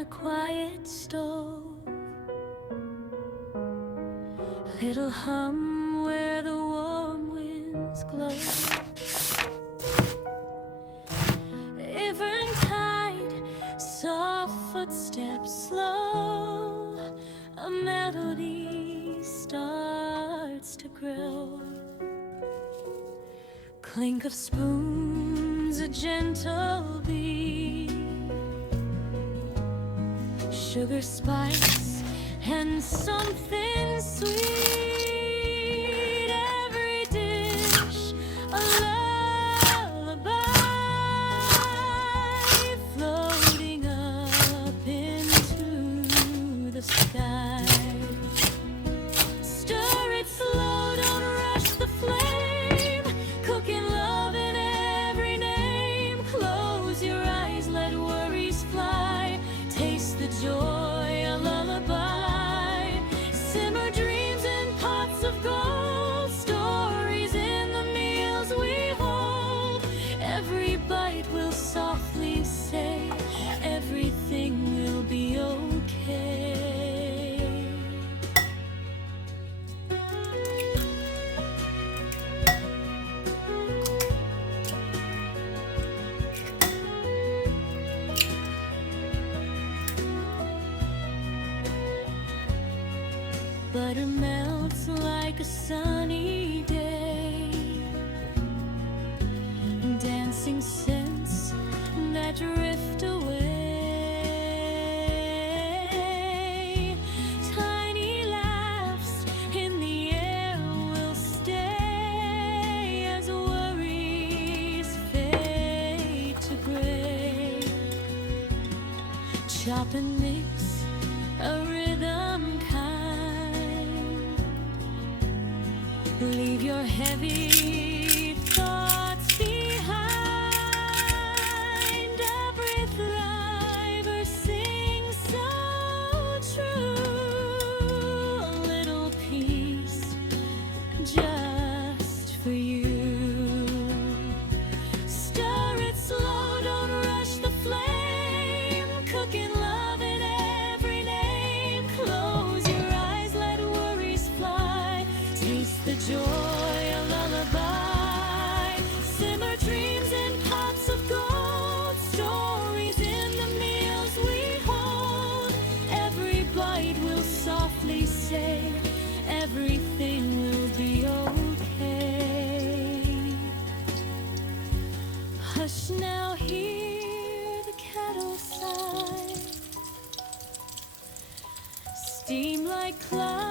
a quiet stove. Little hum where the warm winds glow. Eventide, soft footsteps slow. A melody starts to grow. Clink of spoons, a gentle beat. Sugar, spice, and something sweet. Every dish a lullaby, floating up into the sky. Stir it slow, don't rush the flame. Cooking love in every name. Close your eyes, let worries fly. Taste the joy, a lullaby. Simmer dreams in pots of gold. Stories in the meals we hold. Every bite will softly say, everything will be okay. Butter melts like a sunny day. Dancing scents that drift away. Tiny laughs in the air will stay as worries fade to gray. Chop and mix a rhythm kind. Leave your heavy thoughts behind. Every thriver sings so true. A little piece just for you. Stir it slow, don't rush the flame. Cooking love in every name. Close your eyes, let worries fly. Taste the joy, a lullaby. Simmer dreams in pots of gold. Stories in the meals we hold. Every bite will softly say, everything will be okay. Hush now, hear the kettle sigh. Steam like clouds